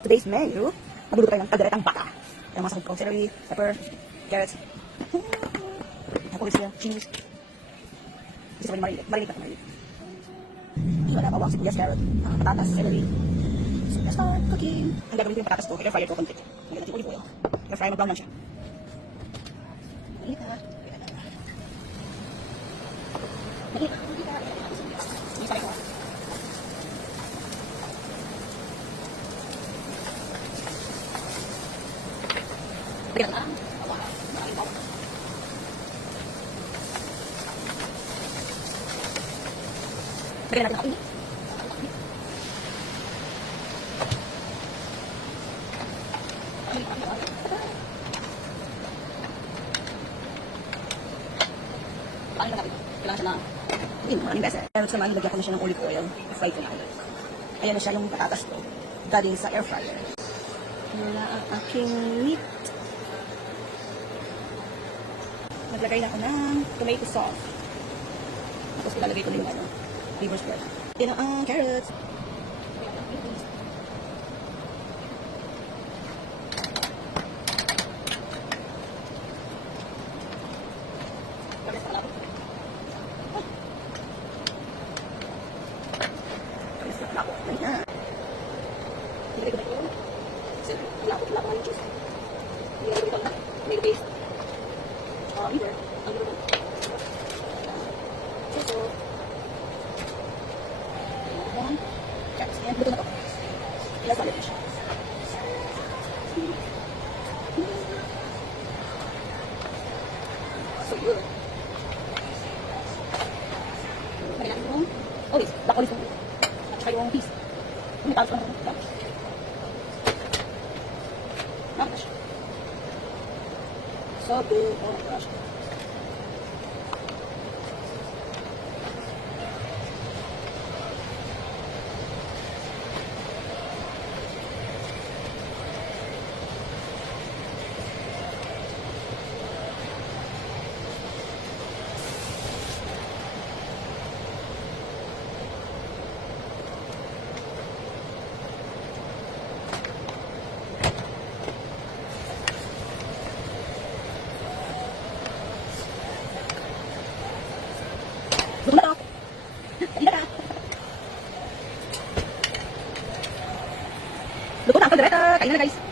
Today's menu, magluluto tayo ng kalderetang baka. Yung mga sakit ko, celery, pepper, carrots, sila, cheese. Gusto ko yung marinate na marinate. Wala pa, wax, sibuyas, carrot, patatas, celery. So, let's start cooking. Ang gagawin ko yung patatas ko, air fryer ko konti. Ang gagawin olive oil. Air fryer, mag-brown lang siya. Mainit na. Mainit na. Isakay ko. Bigyan na. Bigyan natin ako ini. Paano natin? Kailangan siya na maraming beses. Pero naman, nilagyan ko na siya ng olive oil. Fry ko na ulit. Ayan na siya yung patatas ko. Galing sa air fryer. Wala ang aking meat. Naglagay na ako ng tomato sauce. Tapos ilalagay ko na yung liver spread. Yan ang carrots. Liver. Ang liver. So, ayan. Ayan, buto na to. Ilas ulit na siya. So, yun. Lagyan natin yung olive. Black olive. At saka yung peas. Yung talos ko na ito. Nakita siya. So, good. Oh my gosh. Luto na to. Halika na. Luto na ang kaldereta. Kain na guys.